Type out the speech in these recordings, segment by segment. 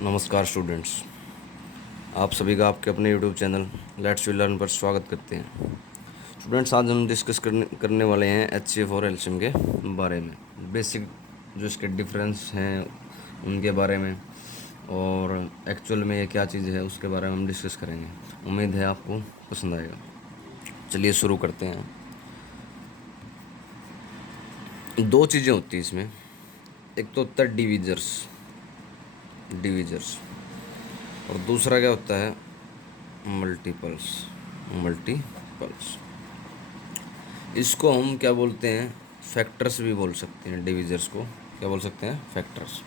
नमस्कार स्टूडेंट्स, आप सभी का आपके अपने YouTube channel let's we learn पर स्वागत करते हैं। स्टूडेंट्स, आज हम डिस्कस करने वाले हैं एचसीएफ और एलसीएम के बारे में, बेसिक जो इसके डिफरेंस हैं उनके बारे में, और एक्चुअल में ये क्या चीज़ है उसके बारे में हम डिस्कस करेंगे। उम्मीद है आपको पसंद आएगा। चलिए शुरू करते हैं। दो चीज़ें होती हैं इसमें, एक तो होता है डिवीजर्स और दूसरा क्या होता है, मल्टीपल्स। इसको हम क्या बोलते हैं, फैक्टर्स भी बोल सकते हैं। डिवीजर्स को क्या बोल सकते हैं, फैक्टर्स।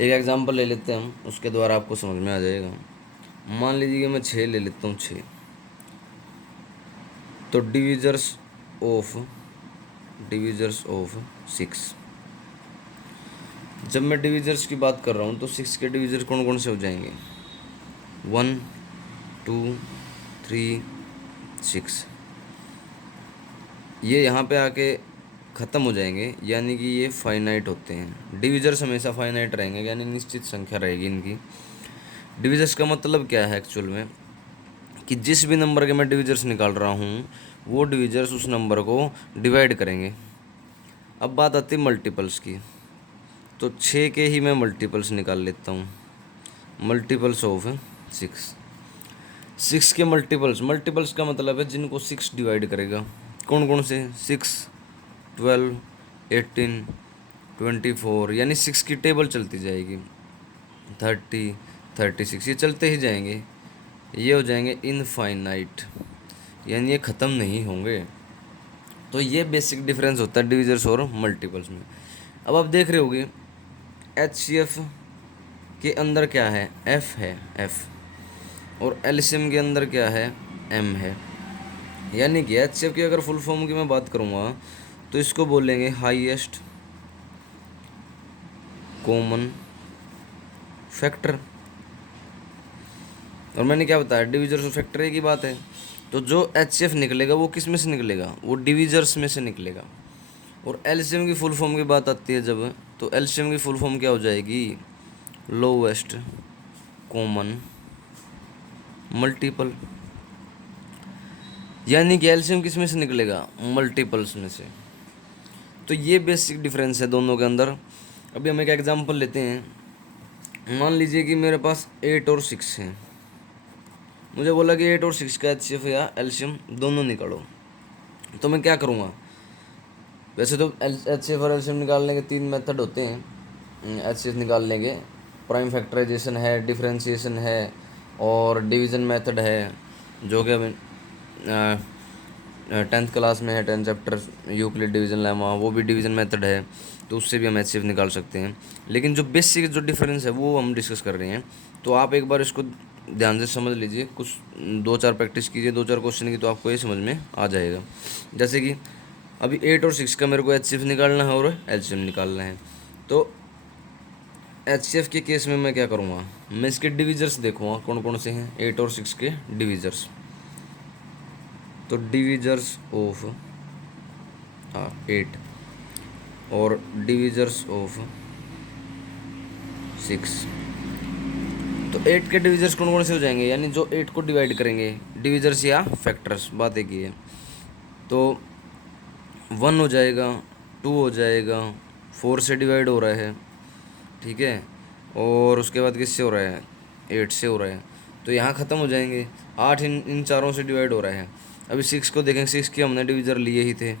एक एग्जांपल ले लेते हैं हम, उसके द्वारा आपको समझ में आ जाएगा। मान लीजिए कि मैं 6 ले लेता हूँ, 6। तो डिवीजर्स ऑफ 6। जब मैं डिवीजर्स की बात कर रहा हूँ तो 6 के डिवीजर कौन कौन से हो जाएंगे, 1 2 3 6। ये यहाँ पे आके ख़त्म हो जाएंगे, यानी कि ये फाइनाइट होते हैं। डिविजर्स हमेशा फाइनाइट रहेंगे, यानी निश्चित संख्या रहेगी इनकी। डिविजर्स का मतलब क्या है एक्चुअल में, कि जिस भी नंबर के मैं डिविजर्स निकाल रहा हूँ वो डिविजर्स उस नंबर को डिवाइड करेंगे। अब बात आती है मल्टीपल्स की, तो 6 के ही मैं मल्टीपल्स निकाल लेता हूँ। Multiples of 6। 6 के मल्टीपल्स का मतलब है जिनको 6 डिवाइड करेगा। कौन कौन से, 6 12 18 24, यानी 6 की टेबल चलती जाएगी। 30 36, ये चलते ही जाएंगे। ये हो जाएंगे इनफाइनाइट, यानी ये ख़त्म नहीं होंगे। तो ये बेसिक डिफरेंस होता है डिविजर्स और मल्टीपल्स में। अब आप देख रहे होगे एच सी एफ के अंदर क्या है, एफ है, एफ। और एलसीएम के अंदर क्या है, एम है। यानी कि एच सी एफ की अगर फुल फॉर्म की मैं बात करूँगा तो इसको बोलेंगे हाईएस्ट कॉमन फैक्टर। और मैंने क्या बताया, डिविजर्स और फैक्टर एक ही बात है। तो जो एच निकलेगा वो किस में से निकलेगा, वो डिविजर्स में से निकलेगा। और एलसीएम की फुल फॉर्म की बात आती है जब, तो एलसीएम की फुल फॉर्म क्या हो जाएगी, लोवेस्ट कॉमन मल्टीपल। यानी कि एलसीएम किस में से निकलेगा, मल्टीपल्स में से। तो ये बेसिक डिफरेंस है दोनों के अंदर। अभी हम एक एग्जांपल लेते हैं। मान लीजिए कि मेरे पास 8 और 6 है। मुझे बोला कि 8 और 6 का एचसीएफ या एलसीएम दोनों निकालो। तो मैं क्या करूँगा, वैसे तो एचसीएफ और एलसीएम निकालने के 3 मेथड होते हैं एचसीएफ निकालने के। प्राइम फैक्टराइजेशन है, डिफरेंशिएशन है, और डिवीज़न मेथड है, जो कि अभी 10th क्लास में है, 10th chapter Euclid division lemma, वो भी डिवीज़न मेथड है। तो उससे भी हम एचसीएफ निकाल सकते हैं। लेकिन जो बेसिक जो डिफरेंस है वो हम डिस्कस कर रहे हैं। तो आप एक बार इसको ध्यान से समझ लीजिए, कुछ 2-4 प्रैक्टिस कीजिए, 2-4 क्वेश्चन की, तो आपको ये समझ में आ जाएगा। जैसे कि अभी 8 और 6 का मेरे को एचसीएफ निकालना है और एलसीएम निकालना है। तो एचसीएफ के केस में मैं क्या करूँगा, मैं इसके डिविजर्स देखूँगा कौन कौन से हैं, 8 और 6 के डिविजर्स। तो डिविजर्स ऑफ 8 और डिविजर्स ऑफ 6। तो 8 के डिविजर्स कौन कौन से हो जाएंगे, यानी जो 8 को डिवाइड करेंगे, डिविजर्स या फैक्टर्स, बात एक ही है। तो 1 हो जाएगा, 2 हो जाएगा, 4 से डिवाइड हो रहा है, ठीक है। और उसके बाद किससे हो रहा है, 8 से हो रहा है। तो यहाँ ख़त्म हो जाएंगे। 8 इन चारों से डिवाइड हो रहा है। अभी 6 को देखें, 6 के हमने डिविजर लिए ही थे।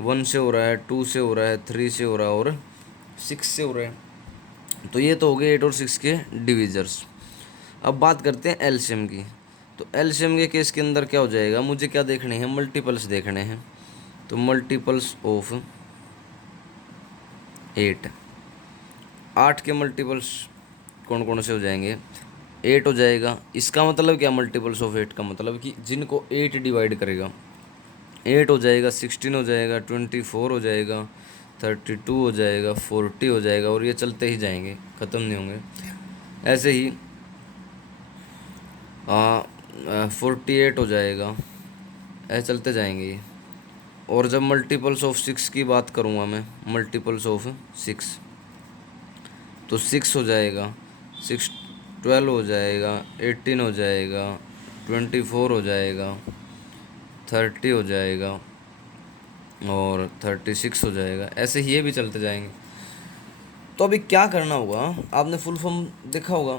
1 से हो रहा है, 2 से हो रहा है, 3 से हो रहा है और 6 से हो रहा है। तो ये तो हो गए 8 और 6 के डिविजर्स। अब बात करते हैं एलसीएम की। तो एलसीएम के केस के अंदर क्या हो जाएगा, मुझे क्या देखने हैं, मल्टीपल्स देखने हैं। तो मल्टीपल्स ऑफ 8, 8 के मल्टीपल्स कौन कौन से हो जाएंगे, 8 हो जाएगा। इसका मतलब क्या, मल्टीपल्स ऑफ 8 का मतलब कि जिनको 8 डिवाइड करेगा। 8 हो जाएगा, 16 हो जाएगा, 24 हो जाएगा, 32 हो जाएगा, 40 हो जाएगा, और ये चलते ही जाएंगे, ख़त्म नहीं होंगे। ऐसे ही 48 हो जाएगा, ऐसे चलते जाएंगे ये। और जब मल्टीपल्स ऑफ 6 की बात करूँगा मैं, मल्टीपल्स ऑफ 6, तो 6 हो जाएगा, सिक्स 12 हो जाएगा, 18 हो जाएगा, 24 हो जाएगा, 30 हो जाएगा और 36 हो जाएगा। ऐसे ही ये भी चलते जाएंगे। तो अभी क्या करना होगा, आपने फुल फॉर्म देखा होगा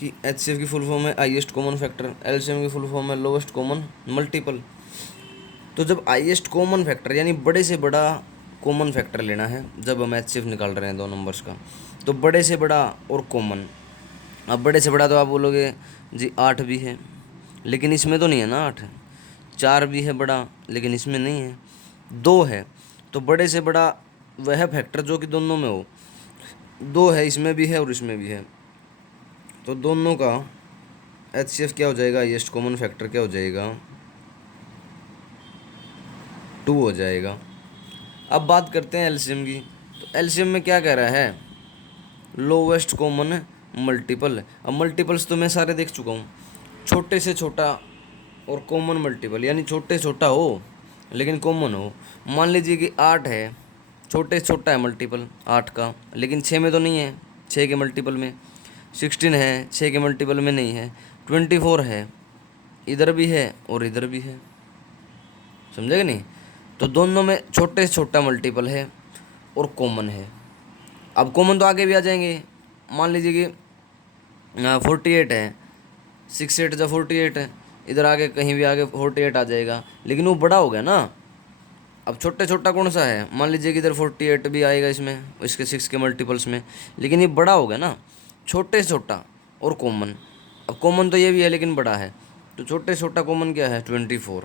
कि एचसीएफ की फुल फॉर्म है हाईएस्ट कॉमन फैक्टर, एलसीएम की फुल फॉर्म है लोवेस्ट कॉमन मल्टीपल। तो जब हाईएस्ट कॉमन फैक्टर यानी बड़े से बड़ा कॉमन फैक्टर लेना है, जब हम एचसीएफ निकाल रहे हैं दो नंबर्स का, तो बड़े से बड़ा और कॉमन। अब बड़े से बड़ा तो आप बोलोगे जी 8 भी है, लेकिन इसमें तो नहीं है ना 8। 4 भी है बड़ा, लेकिन इसमें नहीं है। 2 है, तो बड़े से बड़ा वह फैक्टर जो कि दोनों में हो। 2 है, इसमें भी है और इसमें भी है, तो दोनों का एचसीएफ क्या हो जाएगा, हाईएस्ट कॉमन फैक्टर क्या हो जाएगा, 2 हो जाएगा। अब बात करते हैं एलसीएम की। तो एलसीएम में क्या कह रहा है, लोवेस्ट कॉमन मल्टीपल। अब मल्टीपल्स तो मैं सारे देख चुका हूँ, छोटे से छोटा और कॉमन मल्टीपल, यानी छोटे से छोटा हो लेकिन कॉमन हो। मान लीजिए कि 8 है, छोटे से छोटा है मल्टीपल 8 का, लेकिन 6 में तो नहीं है, 6 के मल्टीपल में। 16 है, 6 के मल्टीपल में नहीं है। 24 है, इधर भी है और इधर भी है, समझे कि नहीं। तो दोनों में छोटे से छोटा मल्टीपल है और कॉमन है। अब कॉमन तो आगे भी आ जाएंगे। मान लीजिए कि 48 है, 6 8 जा 48 है, इधर आगे कहीं भी आगे 48 आ जाएगा, लेकिन वो बड़ा हो गया ना। अब छोटे छोटा कौन सा है, मान लीजिए कि इधर 48 भी आएगा इसमें, इसके 6 के मल्टीपल्स में, लेकिन ये बड़ा हो गया ना। छोटे से छोटा और कॉमन, अब कॉमन तो ये भी है लेकिन बड़ा है, तो छोटे से छोटा कॉमन क्या है, 24।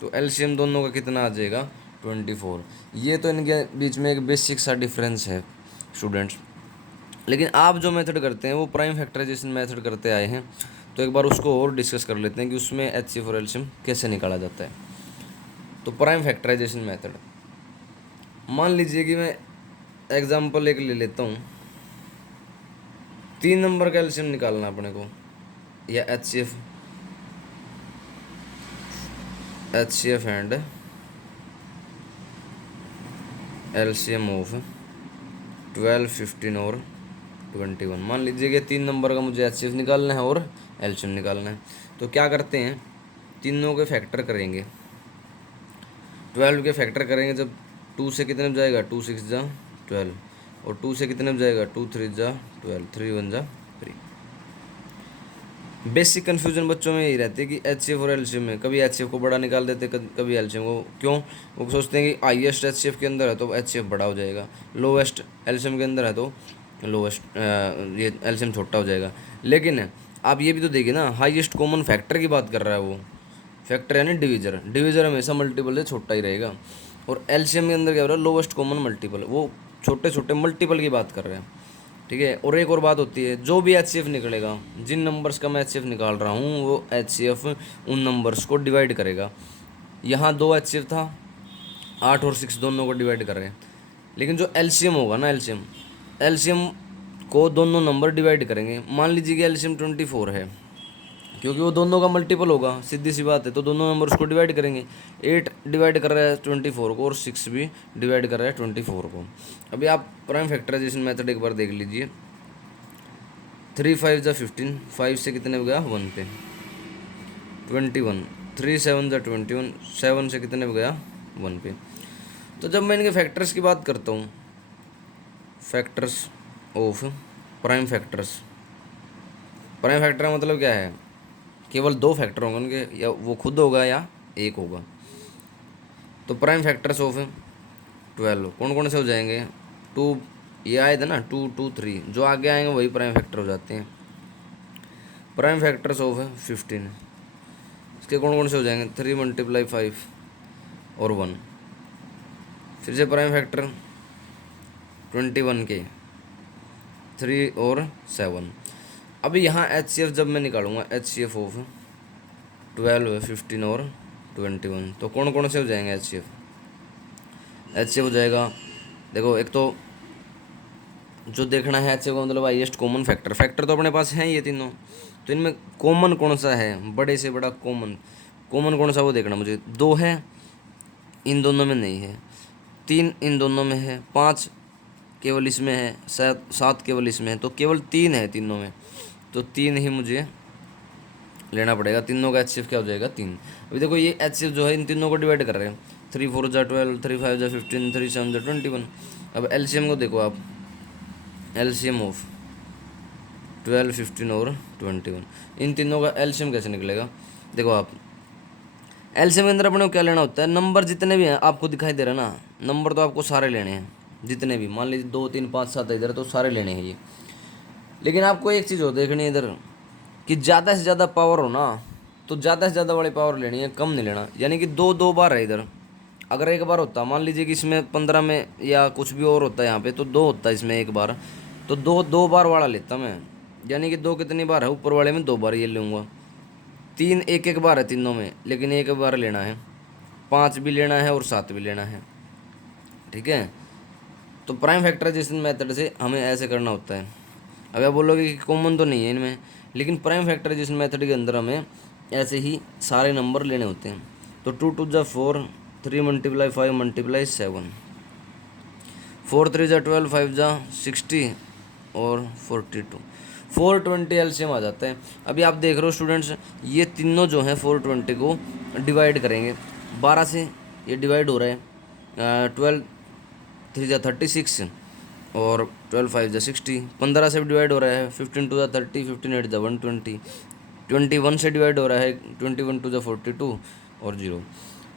तो एलसीएम दोनों का कितना आ जाएगा, 24। ये तो इनके बीच में एक बेसिक सा डिफरेंस है स्टूडेंट्स। लेकिन आप जो मेथड करते हैं वो प्राइम फैक्टराइजेशन मेथड करते आए हैं, तो एक बार उसको और डिस्कस कर लेते हैं कि उसमें एचसीएफ और एलसीएम कैसे निकाला जाता है। तो प्राइम फैक्टराइजेशन मेथड, मान लीजिए कि मैं एग्जांपल एक ले लेता हूँ। 3 नंबर का एलसीएम निकालना अपने को, या एचसीएफ एंड एलसीएम ऑफ 12 15 और 21। मान लीजिए कि 3 नंबर का मुझे एचसीएफ निकालना है और एलसीएम निकालना है। तो क्या करते हैं, तीनों के फैक्टर करेंगे, 12 के फैक्टर करेंगे। जब 2 से कितने में जाएगा, 2 6 जा 12, और 2 से कितने में जाएगा, 2 3 जा 12, 3 1 जा 3। बेसिक कन्फ्यूजन बच्चों में यही रहती है कि एचसीएफ और एलसीएम में, कभी एचसीएफ को बड़ा निकाल देते, कभी एलसीएम को। क्यों, वो सोचते हैं कि हाईएस्ट एचसीएफ के अंदर है तो एचसीएफ बड़ा हो जाएगा, लोवेस्ट एलसीएम के अंदर है तो लोवेस्ट ये एलसीएम छोटा हो जाएगा। लेकिन आप ये भी तो देखिए ना, हाईएस्ट कॉमन फैक्टर की बात कर रहा है वो, फैक्टर यानी डिवीजर, डिवीजर हमेशा मल्टीपल से छोटा ही रहेगा। और एलसीएम के अंदर क्या हो रहा है, लोवेस्ट कॉमन मल्टीपल, वो छोटे छोटे मल्टीपल की बात कर रहे हैं। ठीक है, और एक और बात होती है, जो भी एचसीएफ निकलेगा, जिन नंबर्स का मैं एचसीएफ निकाल रहा हूँ, वो एचसीएफ उन नंबर्स को डिवाइड करेगा। यहाँ 2 एचसीएफ था, 8 और 6 दोनों को डिवाइड कर रहे हैं। लेकिन जो एलसीएम होगा ना, एलसीएम को दोनों नंबर डिवाइड करेंगे। मान लीजिए कि एलसीएम 24 है, क्योंकि वो दोनों का मल्टीपल होगा, सीधी सी बात है, तो दोनों नंबर्स को डिवाइड करेंगे। 8 डिवाइड कर रहा है 24 को और 6 भी डिवाइड कर रहा है 24 को। अभी आप प्राइम फैक्टराइजेशन मेथड एक बार देख लीजिए। 3 5 जा 15, 5 से कितने हो गया, 1 पे 21, 3 7 जा 21, 7 से कितने हो गया, 1 पे। तो जब मैं इनके फैक्टर्स की बात करता हूँ, factors of prime factors, prime factor का मतलब क्या है, केवल 2 फैक्टर होंगे उनके, या वो खुद होगा या एक होगा। तो प्राइम फैक्टर्स ऑफ 12 कौन कौन से हो जाएंगे, 2 ये आए थे ना, 2 2 3, जो आगे आएंगे वही प्राइम फैक्टर हो जाते हैं। प्राइम फैक्टर्स ऑफ 15, इसके कौन कौन से हो जाएंगे, 3 × 5 और 1। फिर से प्राइम फैक्टर 21 के 3 और 7। अभी यहाँ एचसीएफ जब मैं निकालूंगा, एचसीएफ ऑफ 12 15 और 21, तो कौन कौन से हो जाएंगे एचसीएफ हो जाएगा। देखो, एक तो जो देखना है एचसीएफ का मतलब हाईएस्ट कॉमन फैक्टर, फैक्टर तो अपने पास हैं ये तीनों, तो इनमें कॉमन कौन सा है, बड़े से बड़ा कॉमन, कॉमन कौन सा वो देखना मुझे। 2 है, इन दोनों में नहीं है। 3 इन दोनों में है। 5 केवल इसमें है, 7 केवल इसमें है, तो केवल 3 है तीनों में, तो 3 ही मुझे लेना पड़ेगा। तीनों का एचसीएफ क्या हो जाएगा, 3। अभी देखो ये एचसीएफ जो है इन तीनों को डिवाइड कर रहे हैं, 3 4 जा 12, 3 5 जा 15, 3 7 जा 21। अब एलसीएम को देखो आप, एलसीएम ऑफ 12, 15 और 21, इन तीनों का एलसीएम कैसे निकलेगा। देखो आप, एलसीएम के अंदर अपने को क्या लेना होता है, नंबर जितने भी हैं आपको दिखाई दे रहा है ना, नंबर तो आपको सारे लेने हैं, जितने भी मान लीजिए 2 3 5 7 इधर, तो सारे लेने हैं ये। लेकिन आपको एक चीज़ और देखनी है इधर, कि ज़्यादा से ज़्यादा पावर हो ना, तो ज़्यादा से ज़्यादा वाली पावर लेनी है, कम नहीं लेना। यानी कि दो दो बार है इधर, अगर एक बार होता, मान लीजिए कि इसमें 15 में या कुछ भी और होता है यहाँ पे, तो 2 होता है इसमें एक बार, तो दो दो बार वाला लेता मैं। यानी कि 2 कितनी बार है, ऊपर वाले में 2 बार ये लूँगा। 3 एक एक बार है तीनों में, लेकिन एक बार लेना है। 5 भी लेना है और 7 भी लेना है, ठीक है। तो प्राइम फैक्टराइजेशन मेथड से हमें ऐसे करना होता है। अब आप बोलोगे कि कॉमन तो नहीं है इनमें, लेकिन प्राइम फैक्टराइजेशन मेथड के अंदर हमें ऐसे ही सारे नंबर लेने होते हैं। तो 2 2 जा 4, 3 मल्टीप्लाई 5 मल्टीप्लाई 7, 4 3 जा 12, 5 जा 60 और 42, 420 एलसीएम आ जाता है। अभी आप देख रहे हो स्टूडेंट्स, ये तीनों जो हैं 420 को डिवाइड करेंगे 12 से, ये डिवाइड हो रहा है 12 3 जा 36 और 12 5 जा 60, 15 से डिवाइड हो रहा है 15 2 जा 30, 15 8 जा 120, 21 से डिवाइड हो रहा है 21 2 जा 42 और 0।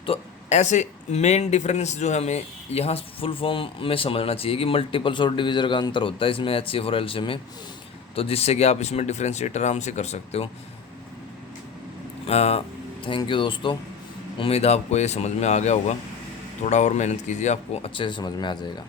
तो ऐसे मेन डिफरेंस जो है हमें यहाँ फुल फॉर्म में समझना चाहिए कि मल्टीपल्स और डिविजर का अंतर होता है इसमें एचसीएफ और एलसीएम में, तो जिससे कि आप इसमें डिफ्रेंशिएट आराम से कर सकते हो। थैंक यू दोस्तों, उम्मीद है आपको ये समझ में आ गया होगा। थोड़ा और मेहनत कीजिए, आपको अच्छे से समझ में आ जाएगा।